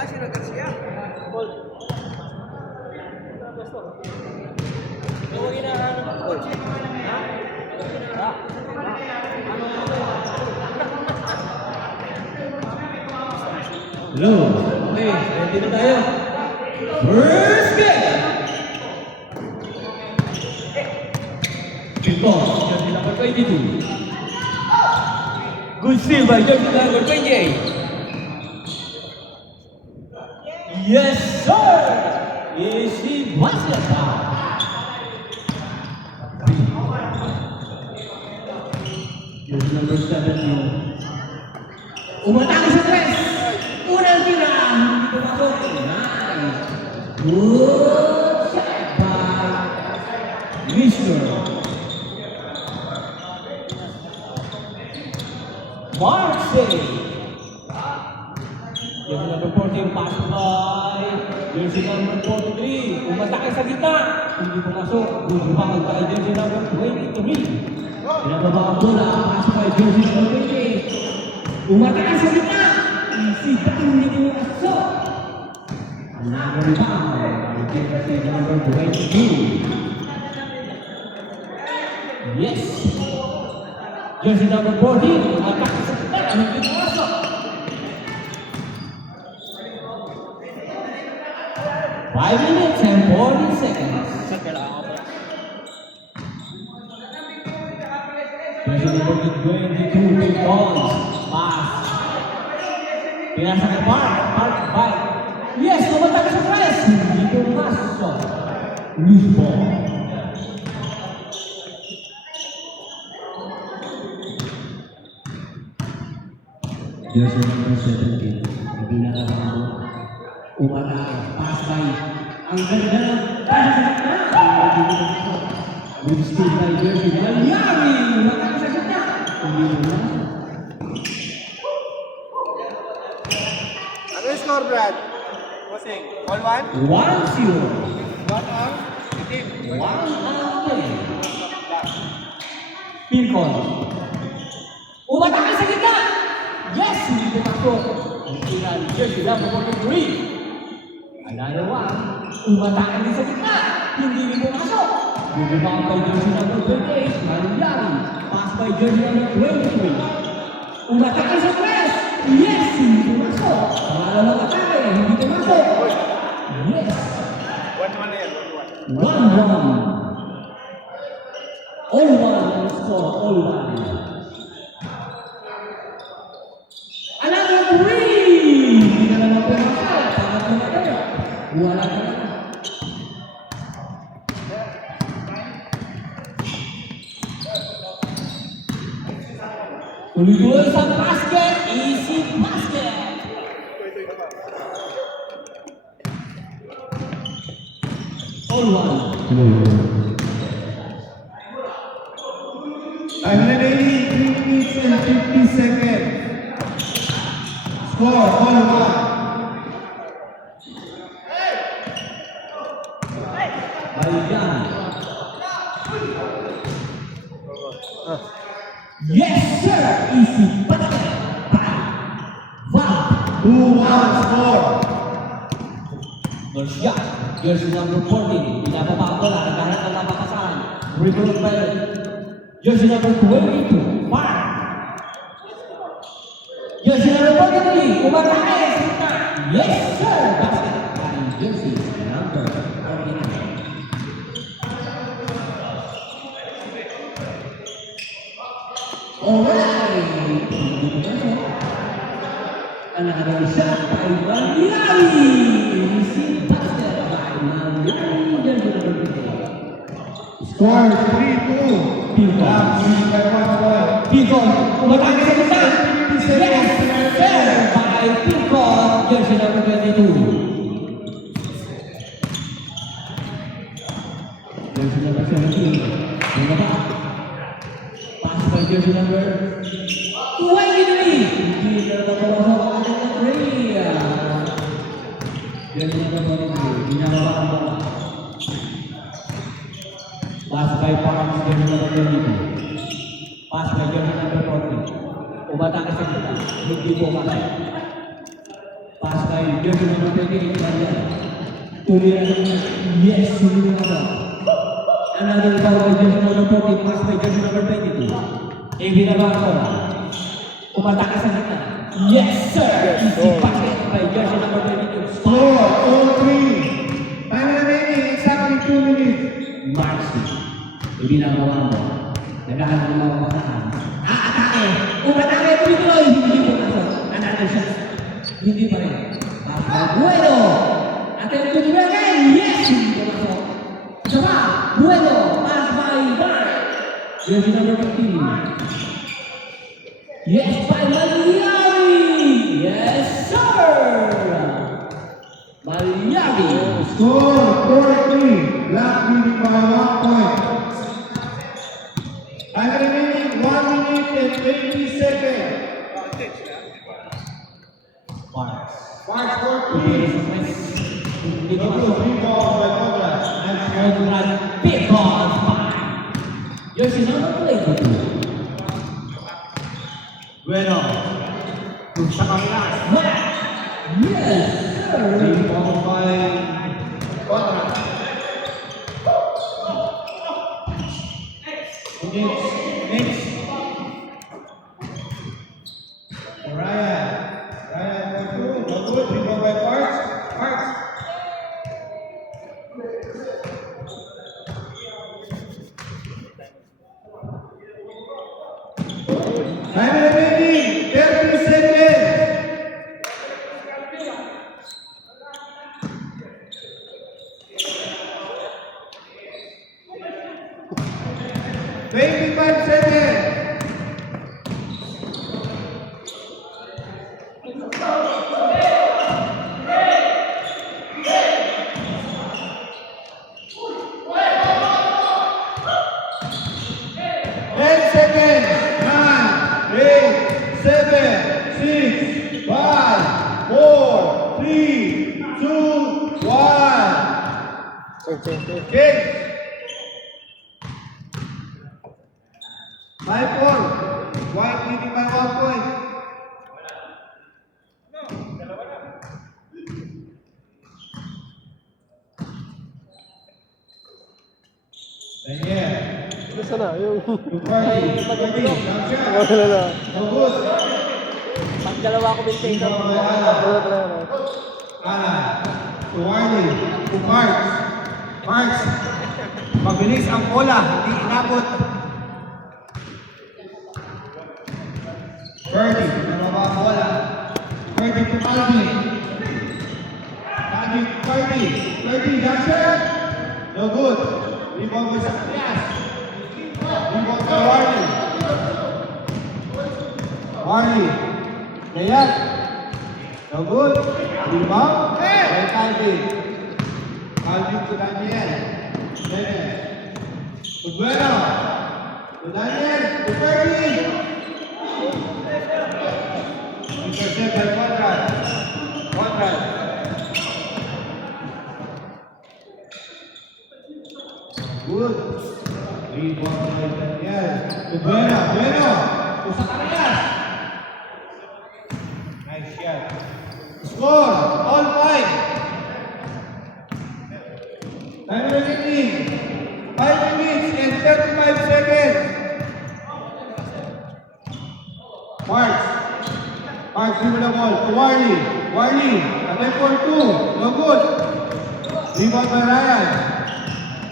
Sino Garcia? Hello. Okay, ready na tayo. First game! Pinto, jersey number 22. Good steal by jersey number 28. Yes, sir! Easy basket now. Jersey number 17. Umatake sa tres! Unang tira! Hindi pumasok. Nice! Good shot by Mr. Marcy! Jersey number 14, pass by jersey number 43. Umatake sa gitna. Hindi pumasok. Good rebound by jersey number 23. Pinababa ang bola. Pass by jersey number 28. Umatake sa gitna. Easy down. Hindi pumasok. Another rebound by jersey number 22. Yes! Jersey number 14. Umatake sa gitna. Hindi pumasok. 5 minutes and 40 seconds. Jersey number 22, big balls. Pass. Pinasa kay Park. Park by. Yes, tumatake sa press. Hindi pumasok. Loose ball. Jersey number 17. Hindi nakakabang. Umatake. Pass by. Ang ganda na. Pass sa gitna. Good steal by jersey. Malyari. Umatake sa gitna. Hindi pumasok. Ano yung score, Brad? Bossing, all one? 1-0. One on? Itim. 1-10. Pincon. Umatake sa gitna. Yes! Hindi pumasok. Ang tira ni jersey number 43. Another one. Umatake din sa gitna. Hindi rin pumasok. Good rebound by jersey number 28. Malyari. Pass by jersey number 23. Umatake sa press. Yes! Hindi pumasok. Pangalawang atake. Hindi pumasok. Yes! 1-1 na yan, 1-1. 1-1. All one ang score. All one. Another three! Hindi na naman pumasok. Pangatlo na tayo. Wala ka na. Tuloy-tuloy sa basket. Easy basket. All one. Time remaining 3 minutes and 50 seconds. Score, all one. Bayan. Yes, sir! Easy basket. Wow. Who won score? Garcia. Jersey number 14. Pinababa ang bola. Nagkaroon ng napakasahan. Rebound by jersey number 22. Park. Jersey number 43. Umatake. Yes, sir! Basket by jersey number 49. Alright! Another shot by Malyari! Easy basket by Malyari. Jersey number 58. Score 3-2. Pincon. By 1 point. Pincon. Umatake sa gitna. Yes, sir! By Pincon. Jersey number 22. Jersey number 17. Bumaba. Pass by jersey number 23. Hindi na napapawasok ang ating three. Jersey number 23. Binababa ang bola. Pass by Parks, jersey number 22. Pass by jersey number 40. Umatake sa gitna. Hindi po makaya. Pass by jersey number 28, Daniel. Tumira naman. Yes, hindi na ako. Another rebound by jersey number 14, pass by jersey number 22. Evi Navarro. Umatake sa gitna. Yes, sir! Easy basket by jersey number 22. Score, all three. Time remaining, exactly 2 minutes. Marcy. Evi Navarro. Naghahanap ng mga kasahan. Atake! Umatake! Tuloy-tuloy! Hindi po pasok. Another shot. Hindi pa rin. Pass by Bueno. Attempt to do again. Yes! Hindi po pasok. Isa pa. Bueno. Pass by Mark. Jersey number 15. Yes, by Malyari! Yes, sir! Malyari! Score, 4-3. Black leading by 1 point. Time remaining, 1 minute and 20 seconds. March 4-3. Hindi po Double pasok. rebound by Conrad. Conrad Pickles by jersey number 22. Bueno. Kung sa kanila. Yes, sir! Rebound by Conrad. Next. Ryan. Ryan for 2. Good. Rebound by Parks. Parks. Time remaining, 30 seconds. $25 seconds. Game. 5-4. White leading by 1 point. Daniel. Gusto na, yung... Party. Wala na. No good. Pag dalawa ko bintay na. Ana. To Warley. To Parks. Parks. Mabilis ang bola. Hindi inabot. Ferdy. Nababa ang bola. Ferdy to Alvin. Alvin to Ferdy. Ferdy. Johnson. No good. Rebound mo sa Kalias. Rebound sa Warley. Warley. Layat. No good. Rebound. By Calvin. Calvin to Daniel. Daniel. To Bueno. To Daniel. To Ferdy. Intercept by Conrad. Conrad. Good. Rebound by Daniel. To Bueno. Bueno. To Zacarias. Nice shot. Score. All 5. Time remaining. 5 minutes and 35 seconds. Marks. Marks dribble the ball to Warley. Warley. Attempt for 2. No good. Rebound by Ryan.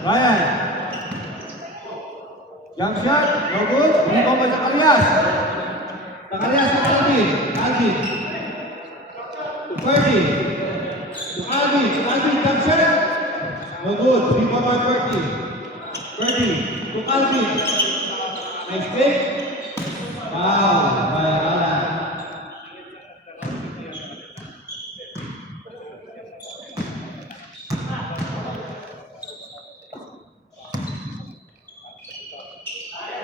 Ryan. Jump shot. No good. Rebound by Zacarias. Zacarias to Alvin. Alvin. To Ferdy. To Alvin. To Alvin. Jump shot. No good. Rebound by Ferdy. Ferdy. To Alvin. Nice pick. Foul by Alan.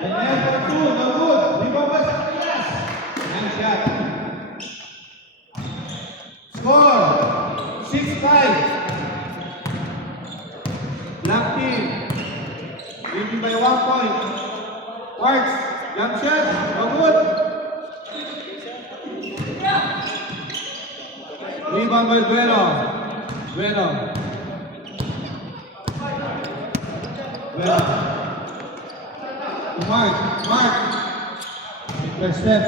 Daniel for 2, no good. Rebound by Zacarias. Nice shot. Score 6-5. Black team leading by 1 point. Parks, jump shot, no good. Rebound Rebound by Bueno. Bueno. Bueno. Mark. Mark. First step.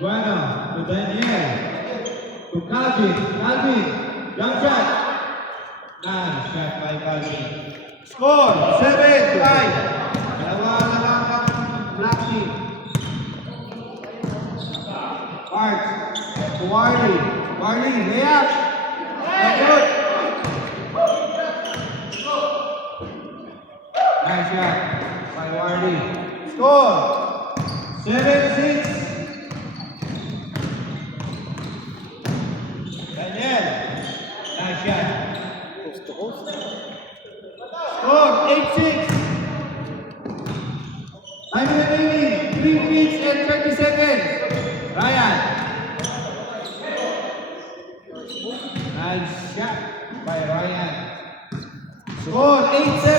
Bueno. To Daniel. To Calvin. Calvin. Jump shot. Nice shot by Calvin. Score 7-5. Dalawa na lang ang black team. Parks. To Warley. Warley, layup. Good. Nice shot by Warley. Score 7-6. Daniel. Nice shot. Coast to coast. Score 8-6. Time remaining 3 minutes and 30 seconds. Ryan. Nice shot by Ryan. Score 8-7.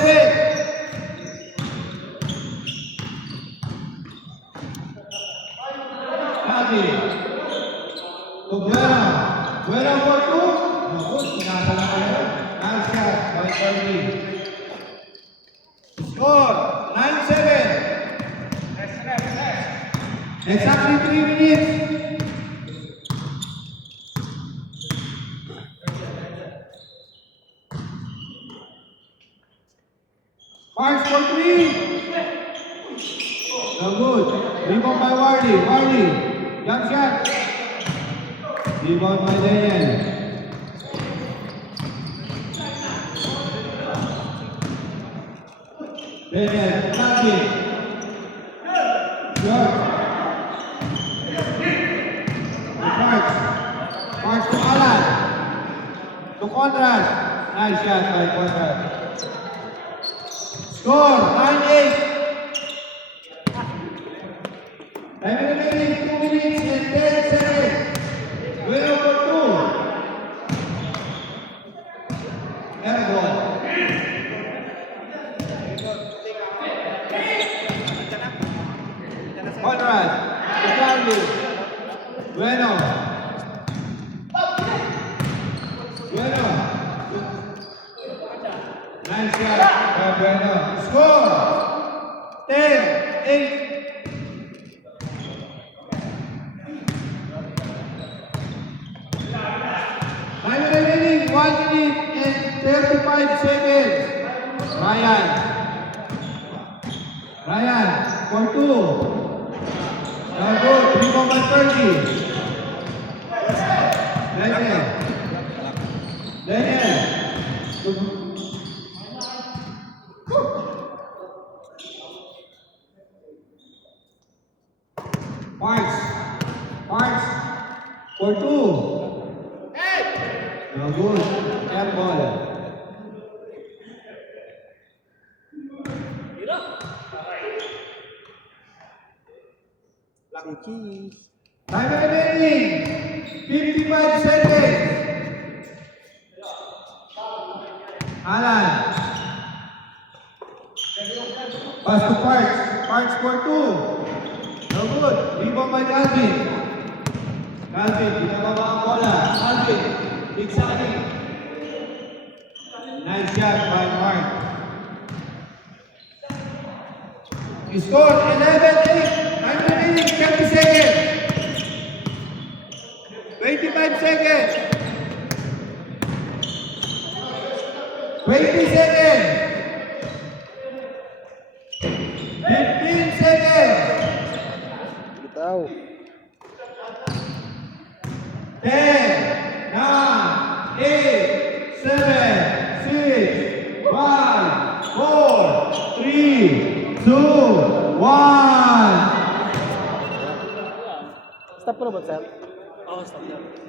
Calvi. To Guerra. Guerra for 2. Naku, sinasala ka na. Nice shot by Calvi. Score 9-7. Exactly 3 minutes. Parks for 3. No good. Rebound by Warley. Warley. Jump shot. Rebound by Daniel. Daniel. Calvi. Short. Parks. Parks to Alan. To Conrad. Nice shot by Conrad. Score 9-8. Time remaining 2 minutes and 10 seconds. Winner for 2. Airball. Conrad. Charlie. Bueno. Bueno. Nice shot by Bueno. Score 10-8. Time remaining 1 minute and 35 seconds. Ryan. Ryan for 2. Now good. Rebound by Fergie. Daniel. Daniel. Parks. Parks for 2. No good. Air ball. Si Cheese. Time remaining 55 seconds. Alan. Pass to Parks. Parks for 2. No good. Rebound by Calvin. Calvin, binababa ang bola. Calvin, zigzagging. Nice shot by Mark. He scored 11-8. Time remaining 30 seconds. 25 seconds. 20 seconds. 15 seconds. Bitaw. 10, 9, 8, 7, 6, 5, 4, 3, 2, 1. Stop ko na ba, sir? Oo, stop na.